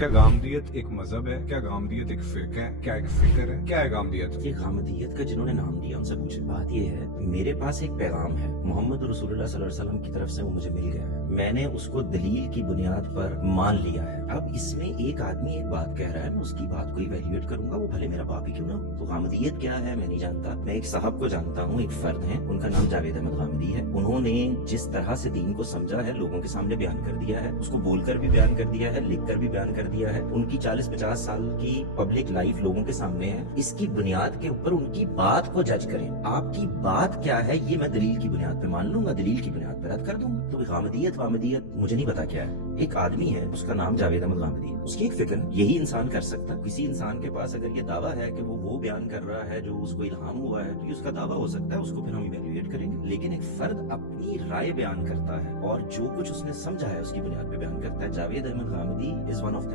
کیا گامدیت ایک مذہب ہے؟ کیا گامدیت ایک فرقہ ہے؟ کیا ایک فکر ہے؟ کیا ہے گامدیت؟ یہ غامدیت کا جنہوں نے نام دیا ان سے پوچھے. بات یہ ہے میرے پاس ایک پیغام ہے محمد رسول اللہ صلی اللہ علیہ وسلم کی طرف سے، وہ مجھے مل گیا ہے، میں نے اس کو دلیل کی بنیاد پر مان لیا ہے. اب اس میں ایک آدمی ایک بات کہہ رہا ہے، میں اس کی بات کو ایویلیویٹ کروں گا، وہ بھلے میرا باپ ہی کیوں نہ ہو. تو غامدیت کیا ہے میں نہیں جانتا. میں ایک صاحب کو جانتا ہوں، ایک فرد ہیں، ان کا نام جاوید احمد غامدی ہے. انہوں نے جس طرح سے دین کو سمجھا ہے لوگوں کے سامنے بیان کر دیا ہے، اس کو بول کر بھی بیان کر دیا ہے، لکھ کر بھی بیان کر دیا ہے. ان کی 40-50 سال کی پبلک لائف لوگوں کے سامنے ہے. اس کی بنیاد کے اوپر ان کی بات کو جج کریں. آپ کی بات کیا ہے یہ میں دلیل کی بنیاد پہ مان لوں گا، دلیل کی بنیاد پہ رد کر دوں گا. تو غامدیت مجھے نہیں پتا کیا ہے. ایک آدمی ہے، اس کا نام جاوید احمد غامدی ہے، اس کی ایک فکر ہے، یہی انسان کر سکتا. کسی انسان کے پاس اگر یہ دعویٰ ہے کہ وہ بیان کر رہا ہے جو اس کو الہام ہوا ہے، تو یہ اس کا دعویٰ ہو سکتا ہے، اس کو پھر ہم ایویلویٹ کریں گے. لیکن ایک فرد اپنی رائے بیان کرتا ہے اور جو کچھ اس نے سمجھا ہے اس کی بنیاد پہ بیان کرتا ہے. Javed Ahmad Ghamidi is one of them.